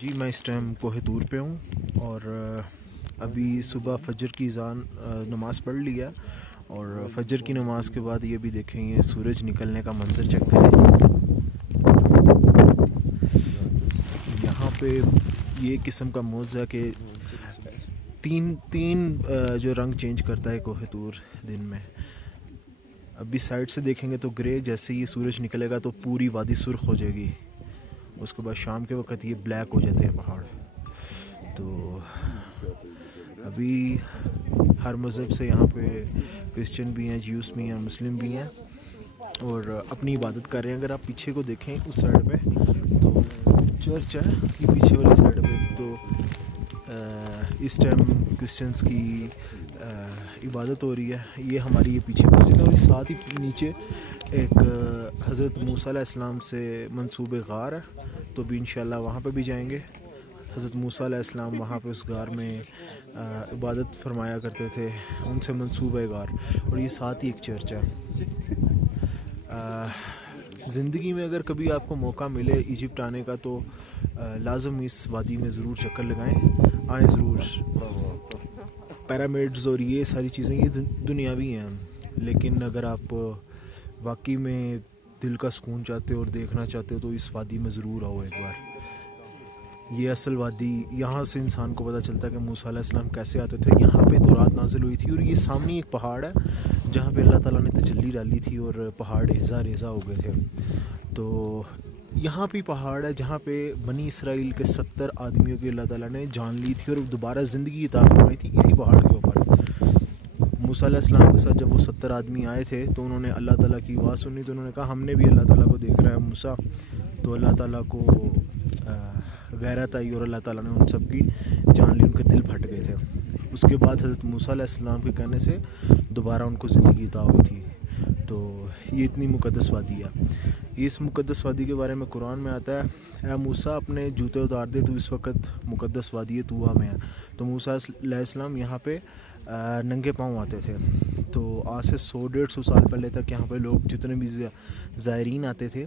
जी, मैं इस टाइम कोहे तूर पे हूँ और अभी सुबह फ़जर की नमाज़ पढ़ लिया। और फ़जर की नमाज़ के बाद ये भी देखें, ये सूरज निकलने का मंज़र चेक करें। यहाँ पे ये किस्म का मौज़ा कि तीन तीन जो रंग चेंज करता है कोहे तूर दिन में। अभी साइड से देखेंगे तो ग्रे, जैसे ये सूरज निकलेगा तो पूरी वादी सुर्ख हो जाएगी। उसके बाद शाम के वक्त ये ब्लैक हो जाते हैं पहाड़। तो अभी हर मज़हब से यहाँ पे क्रिश्चियन भी हैं, ज्यूस भी हैं, मुस्लिम भी हैं और अपनी इबादत कर रहे हैं। अगर आप पीछे को देखें उस साइड पे तो चर्च है, ये पीछे वाली साइड पे। तो इस टाइम क्रिश्चियंस की इबादत हो रही है। ये हमारी ये पीछे मस्जिद है और इस साथ ही नीचे एक हज़रत मूसा अलैहिस्सलाम से मंसूब गार है। तो भी इंशाल्लाह वहाँ पे भी जाएंगे। हज़रत मूसा अलैहिस्सलाम वहाँ पे उस गार में इबादत फरमाया करते थे, उनसे मंसूब है गार। और ये साथ ही एक चर्च है। ज़िंदगी में अगर कभी आपको मौका मिले इजिप्ट आने का तो लाजम इस वादी में ज़रूर चक्कर लगाएं, आएँ ज़रूर। पिरामिड्स और ये सारी चीज़ें ये दुनियावी हैं, लेकिन अगर आप वाकई में दिल का सुकून चाहते हो और देखना चाहते हो तो इस वादी में ज़रूर आओ एक बार। ये असल वादी, यहाँ से इंसान को पता चलता है कि मूसा अलैहिस्सलाम कैसे आते थे। यहाँ पे तो रात नाजिल हुई थी और ये सामने एक पहाड़ है जहाँ पे अल्लाह ताला ने तजल्ली डाली थी और पहाड़ रेज़ा रेज़ा हो गए थे। तो यहाँ पे पहाड़ है जहाँ पे बनी इसराइल के 70 आदमियों की अल्लाह ताला ने जान ली थी और दोबारा ज़िंदगी अता फरमाई थी इसी पहाड़ के ऊपर। मूसा अलैहिस्सलाम के साथ जब वो 70 आदमी आए थे तो उन्होंने अल्लाह ताला की आवाज़ सुनी, तो उन्होंने कहा हमने भी अल्लाह ताला को देख रहा है मूसा। तो अल्लाह ताला को गैरत आई और अल्लाह ताला ने उन सब की जान ली, उनके दिल फट गए थे। उसके बाद हज़रत मूसा अलैहिस्सलाम के कहने से दोबारा उनको ज़िंदगी अता हुई थी। तो ये इतनी मुक़द्दस वादी है। इस मुक़द्दस वादी के बारे में कुरान में आता है, ए मूसा अपने जूते उतार दे, तो इस वक्त मुक़द्दस वादी तूआ में है। तो मूसा अलैहिस्सलाम यहाँ पे नंगे पाँव आते थे। तो आज से 100-150 साल पहले तक यहाँ पे लोग जितने भी ज़ायरीन आते थे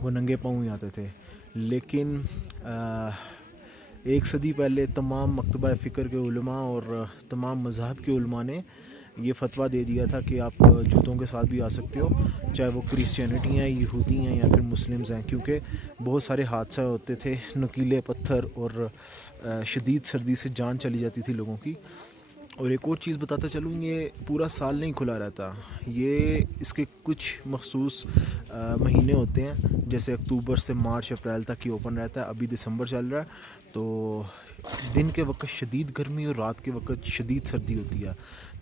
वो नंगे पाँव ही आते थे। लेकिन एक सदी पहले तमाम मकतबा फ़िक्र के उलमा और तमाम मज़हब के उलमा ने ये फ़तवा दे दिया था कि आप जूतों के साथ भी आ सकते हो, चाहे वो क्रिश्चियनिटी हैं, यहूदी हैं या फिर मुस्लिम्स हैं, क्योंकि बहुत सारे हादसा होते थे, नुकीले पत्थर और शदीद सर्दी से जान चली जाती थी लोगों की। और एक और चीज़ बताता चलूँ, ये पूरा साल नहीं खुला रहता। ये इसके कुछ मखसूस महीने होते हैं, जैसे अक्टूबर से मार्च अप्रैल तक ही ओपन रहता है। अभी दिसंबर चल रहा है, तो दिन के वक्त शदीद गर्मी और रात के वक्त शदीद सर्दी होती है।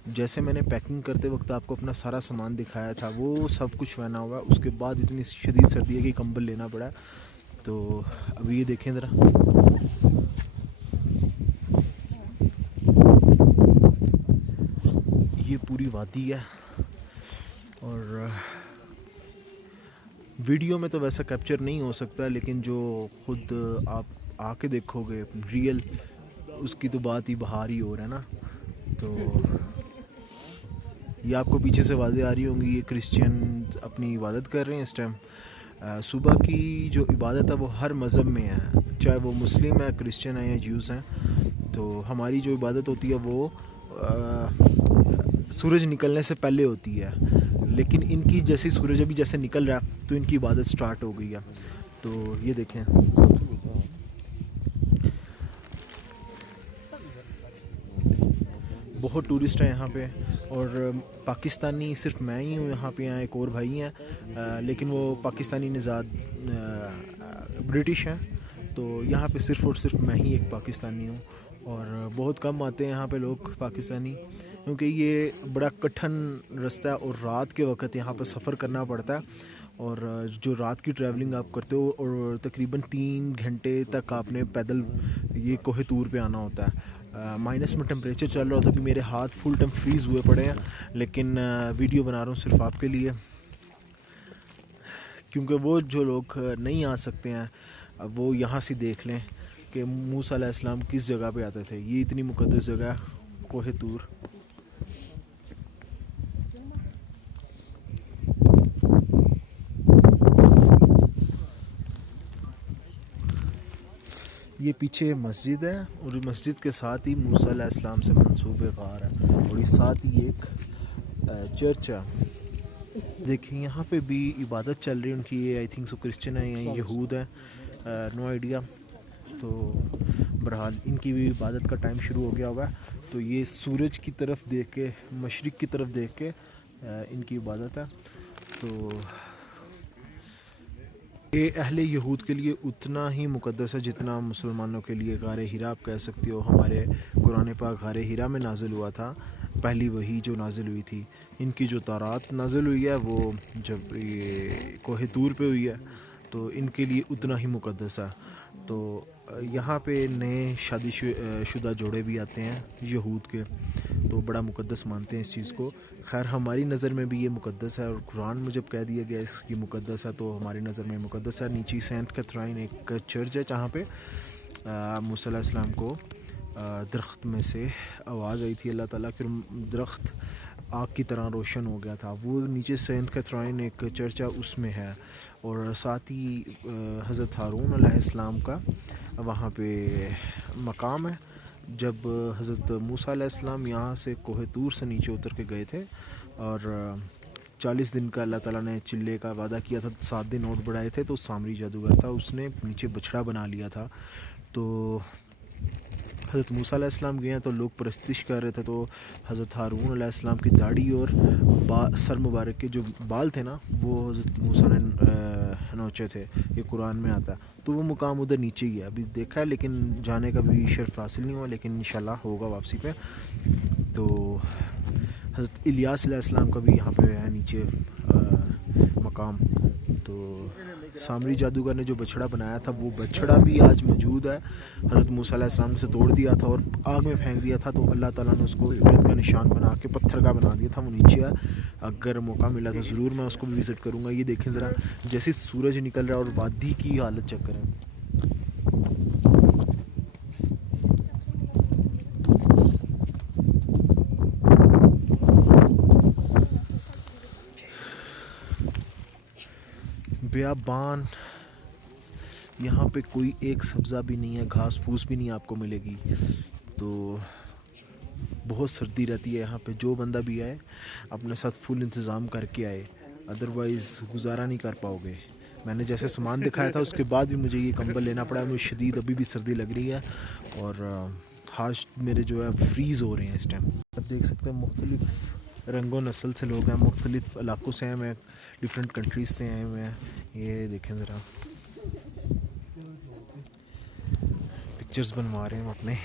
जैसे मैंने पैकिंग करते वक्त आपको अपना सारा सामान दिखाया था, वो सब कुछ पहना हुआ है। उसके बाद इतनी शदीद सर्दी है कि कंबल लेना पड़ा है। तो अभी ये देखें ज़रा, ये पूरी वादी है। और वीडियो में तो वैसा कैप्चर नहीं हो सकता, लेकिन जो खुद आप आके देखोगे रियल, उसकी तो बात ही बाहर ही हो रहा है ना। तो ये आपको पीछे से आवाज़ें आ रही होंगी, ये क्रिश्चियन अपनी इबादत कर रहे हैं इस टाइम। सुबह की जो इबादत है वो हर मज़हब में है, चाहे वो मुस्लिम है, क्रिश्चियन है या ज्यूस हैं। तो हमारी जो इबादत होती है वो सूरज निकलने से पहले होती है, लेकिन इनकी जैसे सूरज अभी जैसे निकल रहा है तो इनकी इबादत स्टार्ट हो गई है। तो ये देखें, बहुत टूरिस्ट हैं यहाँ पे। और पाकिस्तानी सिर्फ मैं ही हूँ यहाँ पे, यहाँ एक और भाई हैं, लेकिन वो पाकिस्तानी निज़ाद ब्रिटिश हैं। तो यहाँ पे सिर्फ़ और सिर्फ मैं ही एक पाकिस्तानी हूँ। और बहुत कम आते हैं यहाँ पे लोग पाकिस्तानी, क्योंकि ये बड़ा कठिन रास्ता है और रात के वक्त यहाँ पर सफ़र करना पड़ता है। और जो रात की ट्रैवलिंग आप करते हो और तकरीबन 3 घंटे तक आपने पैदल ये कोहे तूर पे आना होता है। माइनस में टेम्परेचर चल रहा होता है, अभी मेरे हाथ फुल टाइम फ्रीज़ हुए पड़े हैं, लेकिन वीडियो बना रहा हूँ सिर्फ आपके लिए, क्योंकि वो जो लोग नहीं आ सकते हैं वो यहाँ से देख लें कि मूसा अलैहिस्सलाम किस जगह पे आते थे। ये इतनी मुक़द्दस जगह है कोहे तूर। ये पीछे मस्जिद है और मस्जिद के साथ ही मूसा अलैहिस्सलाम से मंसूब ग़ार है और इस साथ ही एक चर्च है। देखिए यहाँ पे भी इबादत चल रही है उनकी। ये आई थिंक सो क्रिश्चियन है या यहूद है, नो आइडिया। तो बहरहाल इनकी भी इबादत का टाइम शुरू हो गया होगा। तो ये सूरज की तरफ देख के, मशरिक़ की तरफ देख के इनकी इबादत है। तो ये अहले यहूद के लिए उतना ही मुक़द्दस है जितना मुसलमानों के लिए गारे हिरा आप कह सकते हो। हमारे कुरान पाक गारे हिरा में नाजिल हुआ था, पहली वही जो नाजिल हुई थी। इनकी जो तारात नाजिल हुई है वो जब ये कोहे तूर पे हुई है, तो इनके लिए उतना ही मुक़द्दस है। तो यहाँ पे नए शादीशुदा जोड़े भी आते हैं यहूद के, तो बड़ा मुक़द्दस मानते हैं इस चीज़ को। खैर हमारी नज़र में भी ये मुक़द्दस है और कुरान में जब कह दिया गया इसकी मुक़द्दस है तो हमारी नज़र में मुक़द्दस है। नीचे सेंट कैथरीन एक चर्च है जहाँ पे मूसा अलैहिस्सलाम को दरख्त में से आवाज़ आई थी अल्लाह ताला की, दरख्त आग की तरह रोशन हो गया था। वो नीचे सेंट कैथरीन एक चर्च है उसमें है। और साथ ही हज़रत हारून अलैहिस्सलाम का वहाँ पे मकाम है। जब हज़रत मूसा अलैहिस्सलाम यहाँ से कोहे तूर से नीचे उतर के गए थे और 40 दिन का अल्लाह ताला ने चिल्ले का वादा किया था, 7 दिन और बढ़ाए थे, तो सामरी जादूगर था उसने नीचे बछड़ा बना लिया था। तो हज़रत मूसा अलैहिस्सलाम गए हैं तो लोग परस्तिश कर रहे थे, तो हज़रत हारून अलैहिस्सलाम की दाढ़ी और सर मुबारक के जो बाल थे ना वो हज़रत मूसा ने नोचे थे, ये कुरान में आता है। तो वो मुकाम उधर नीचे ही है, अभी देखा है लेकिन जाने का भी शर्फ हासिल नहीं हुआ, लेकिन इंशाल्लाह होगा वापसी पे। तो हज़रत इलियास अलैहिस्सलाम का भी यहाँ पे है नीचे मकाम। तो सामरी जादूगर ने जो बछड़ा बनाया था वो बछड़ा भी आज मौजूद है। हज़रत मूसा अलैहिस्सलाम ने उसे तोड़ दिया था और आग में फेंक दिया था, तो अल्लाह ताला ने उसको इबरत का निशान बना के पत्थर का बना दिया था, वो नीचे है। अगर मौका मिला तो ज़रूर मैं उसको भी विज़िट करूँगा। ये देखें ज़रा, जैसे सूरज निकल रहा है और वादी की हालत चेक करें। बेयाबान, यहाँ पे कोई एक सब्ज़ा भी नहीं है, घास फूस भी नहीं आपको मिलेगी। तो बहुत सर्दी रहती है यहाँ पे। जो बंदा भी आए अपने साथ फुल इंतज़ाम करके आए, अदरवाइज़ गुजारा नहीं कर पाओगे। मैंने जैसे सामान दिखाया था उसके बाद भी मुझे ये कंबल लेना पड़ा है। मुझे शदीद अभी भी सर्दी लग रही है और हाथ मेरे जो है फ्रीज़ हो रहे हैं इस टाइम। आप देख सकते हैं मुख्तलिफ़ रंगों नस्ल से लोग हैं, मुख्तलिफ़ इलाक़ों से हैं, डिफरेंट कंट्रीज़ से आए हुए हैं। ये देखें ज़रा, पिक्चर्स बनवा रहे हैं हम अपने।